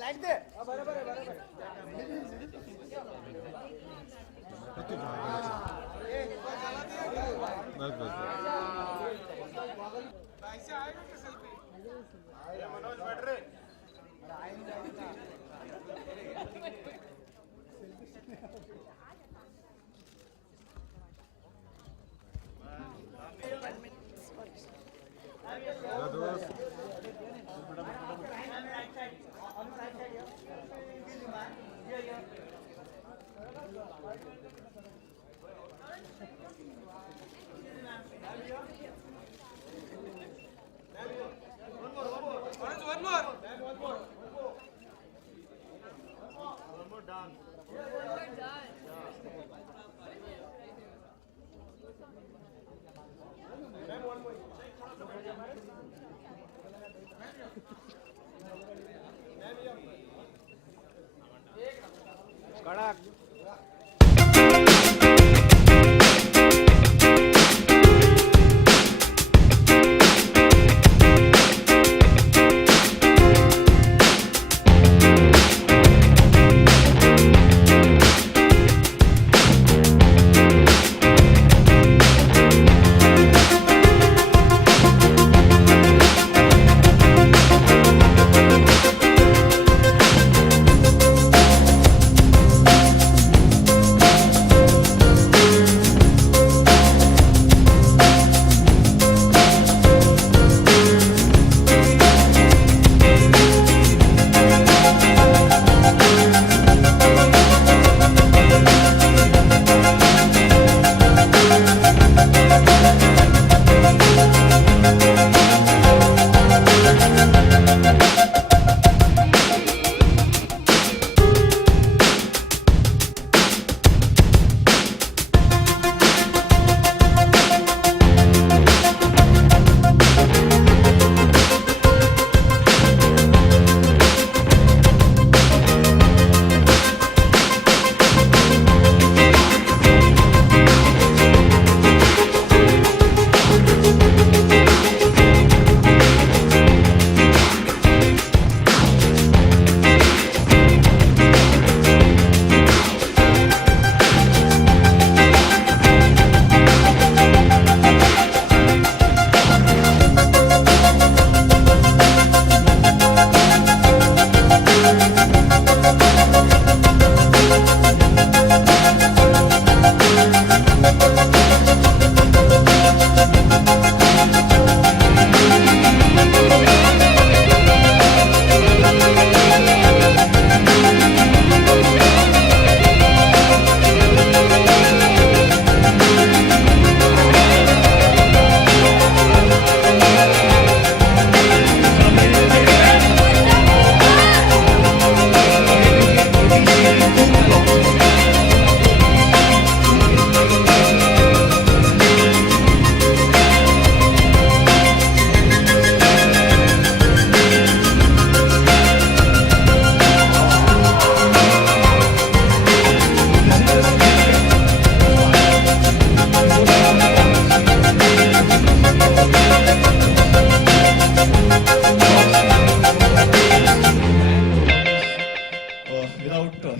Light दे बराबर है मनोज बैठ रहे कड़क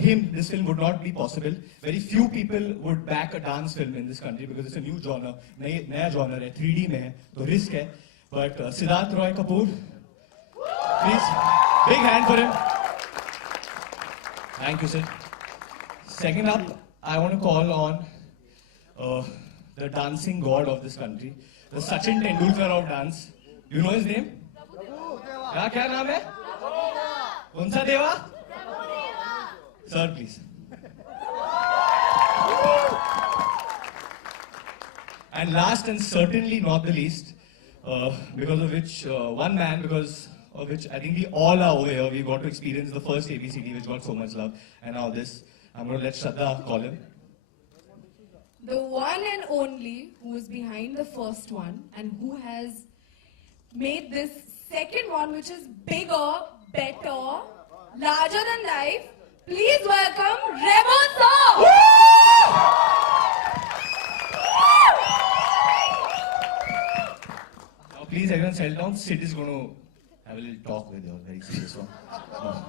him, this film would not be possible. Very few people would back a dance film in this country because it's a new genre, नया genre है, 3D में है, तो risk है. But Siddharth Roy Kapoor, please, big hand for him. Thank you, sir. Second up, I want to call on the dancing god of this country, the Sachin Tendulkar of dance. You know his name? क्या नाम है? कौन सा देवा? Sir, please. And last and certainly not the least, because of which one man, because of which I think we all are over here. We got to experience the first ABCD, which got so much love, and now this. I'm going to let Shraddha call him. The one and only who is behind the first one and who has made this second one, which is bigger, better, larger than life. Please welcome Remo sir. fell down, Sid is going to have a little talk with you. Very serious one. No.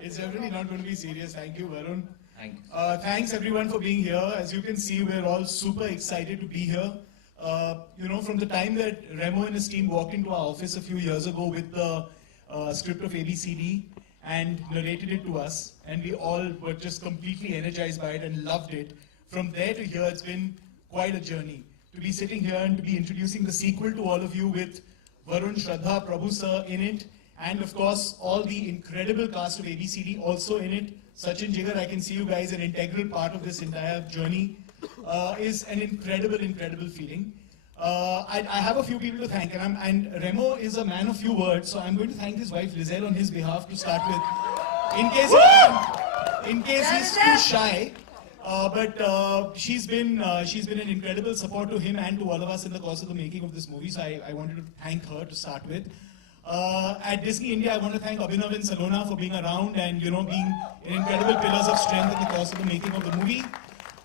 It's definitely not going to be serious. Thank you, Varun. Thank you. Thanks everyone for being here. As you can see, we're all super excited to be here. From the time that Remo and his team walked into our office a few years ago with the script of ABCD and narrated it to us, and we all were just completely energized by it and loved it. From there to here, it's been quite a journey. To be sitting here and to be introducing the sequel to all of you with Varun, Shraddha, Prabhu sir in it, and of course all the incredible cast of ABCD also in it. Sachin, Jigar, I can see you guys an integral part of this entire journey. Is an incredible feeling. I have a few people to thank, and Remo is a man of few words, so I'm going to thank his wife Lizelle on his behalf to start with, in case he's too shy. But she's been an incredible support to him and to all of us in the course of the making of this movie. So I wanted to thank her to start with. At Disney India, I want to thank Abhinav and Salona for being around and being incredible pillars of strength in the course of the making of the movie.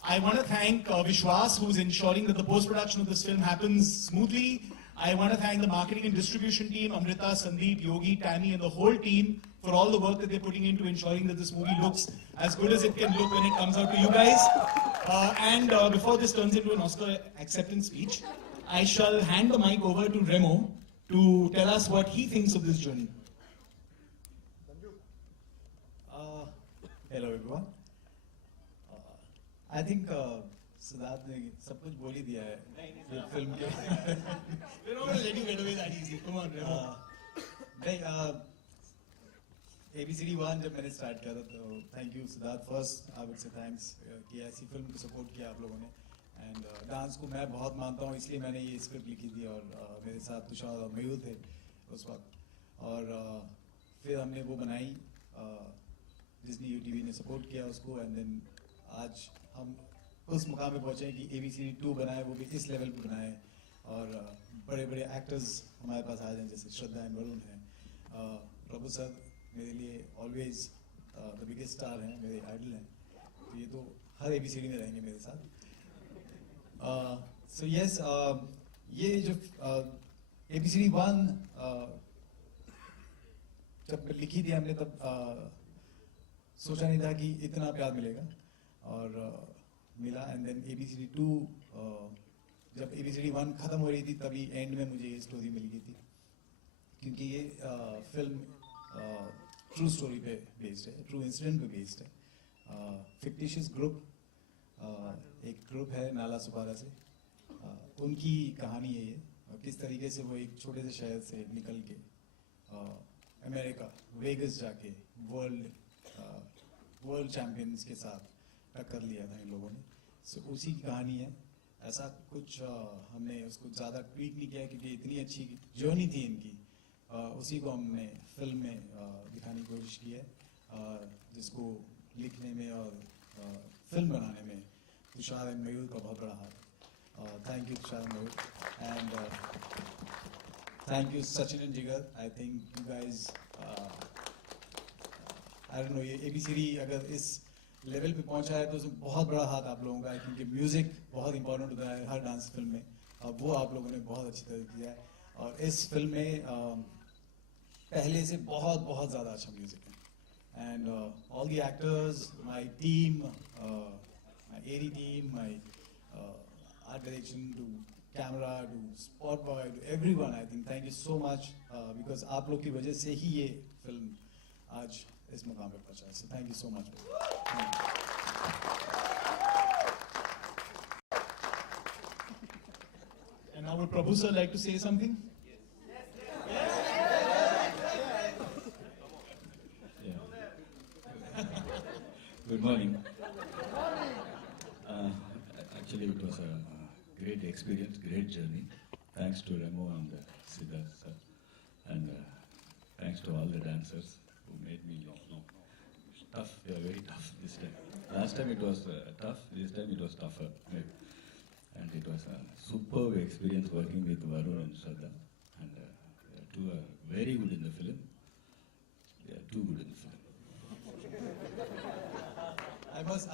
I want to thank Vishwas, who's ensuring that the post-production of this film happens smoothly. I want to thank the marketing and distribution team, Amrita, Sandeep, Yogi, Tammy, and the whole team for all the work that they're putting into ensuring that this movie looks as good as it can look when it comes out to you guys. Before this turns into an Oscar acceptance speech, I shall hand the mic over to Remo to tell us what he thinks of this journey. Hello everyone. I think Siddharth ने सब कुछ बोल ही दिया है film के. We're not going to let you get away that easy. Come on, Remo. नहीं, ABCD 1 जब मैंने स्टार्ट किया था तो thank you Siddharth. First I would say thanks कि ऐसी फिल्म को सपोर्ट किया आप लोगों ने. एंड डांस को मैं बहुत मानता हूँ, इसलिए मैंने ये स्क्रिप्ट लिखी थी और मेरे साथ तुषार और मयूर थे उस वक्त. और फिर हमने वो बनाई, डिज्नी यूटीवी ने सपोर्ट किया उसको, एंड देन आज हम उस मुकाम पे पहुँचे कि ABCD 2 बनाए, वो भी इस लेवल पे बनाए. और बड़े बड़े एक्टर्स हमारे पास आ जाए जैसे श्रद्धा एंड वरुण हैं. प्रभु सर मेरे लिए ऑलवेज द बिगेस्ट स्टार हैं, मेरे आइडल हैं. तो ये तो हर ABCD में रहेंगे मेरे साथ. सो यस, ये जो ABCD 1 जब लिखी थी हमने तब सोचा नहीं था कि इतना प्यार मिलेगा, और मिला. एंड देन ABCD 2 जब ABCD 1 खत्म हो रही थी तभी एंड में मुझे ये स्टोरी मिल गई थी, क्योंकि ये फिल्म ट्रू स्टोरी पे बेस्ड है, ट्रू इंसिडेंट पे बेस्ड है. फिक्टिशियस ग्रुप, एक ग्रुप है नाला सुपारा से, उनकी कहानी है ये. किस तरीके से वो एक छोटे से शहर से निकल के अमेरिका वेगस जाके वर्ल्ड चैंपियंस के साथ टक्कर लिया था इन लोगों ने. सो उसी की कहानी है. ऐसा कुछ हमने उसको ज़्यादा ट्वीट नहीं किया, क्योंकि इतनी अच्छी जर्नी थी इनकी. उसी को हमने फिल्म में दिखाने की कोशिश की है, जिसको लिखने में और फिल्म बनाने में तुषार एंड मयूर का बहुत बड़ा हाथ. Thank you Tushar and Mayur, and thank you Sachin and Jigar. I think you guys, I don't know, ये ABCD अगर इस लेवल पे पहुंचा है तो उसमें बहुत बड़ा हाथ आप लोगों का है, क्योंकि म्यूजिक बहुत इंपॉर्टेंट होता है हर डांस फिल्म में. वो आप लोगों ने बहुत अच्छी तरह किया है, और इस फिल्म में पहले से बहुत ज़्यादा अच्छा म्यूजिक है. And all the actors, my team, my AD team, my art direction to camera to spot boy to everyone, I think thank you so much, because आप लोग की वजह से ही ये फिल्म आज इस मुकाम पे पहुंचा. So thank you so much. And now would Prabhu sir like to say something? Good morning. Actually, it was a great experience, great journey. Thanks to Remo and Siddharth sir, and thanks to all the dancers who made me tough. They are very tough this time. Last time it was tough. This time it was tougher. Maybe. And it was a superb experience working with Varun and Shraddha. And they are two are very good in the film. They are too good in the film. I must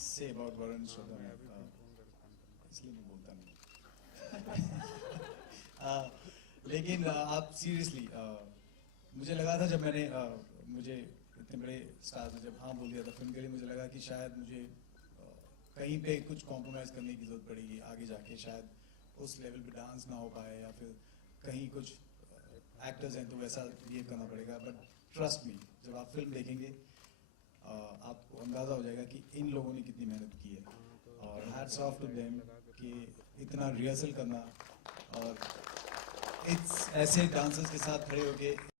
say about Varun Shraddha, इसलिए मैं बोलता नहीं. लेकिन आप seriously मुझे लगा था जब मैंने मुझे इतने बड़े स्टार्स ने जब हाँ बोल दिया था फिल्म के लिए, मुझे लगा कि शायद मुझे कहीं पे कुछ कॉम्प्रोमाइज करने की जरूरत पड़ेगी आगे जाके, शायद उस लेवल पे डांस ना हो पाए या फिर कहीं कुछ एक्टर्स हैं तो वैसा बिहेव करना पड़ेगा। बट ट्रस्ट मी, जब आप फिल्म देखेंगे आपको अंदाजा हो जाएगा कि इन लोगों ने कितनी मेहनत की है, और हैट्स ऑफ टू देम कि इतना रिहर्सल करना और इट्स ऐसे डांसर्स के साथ खड़े होके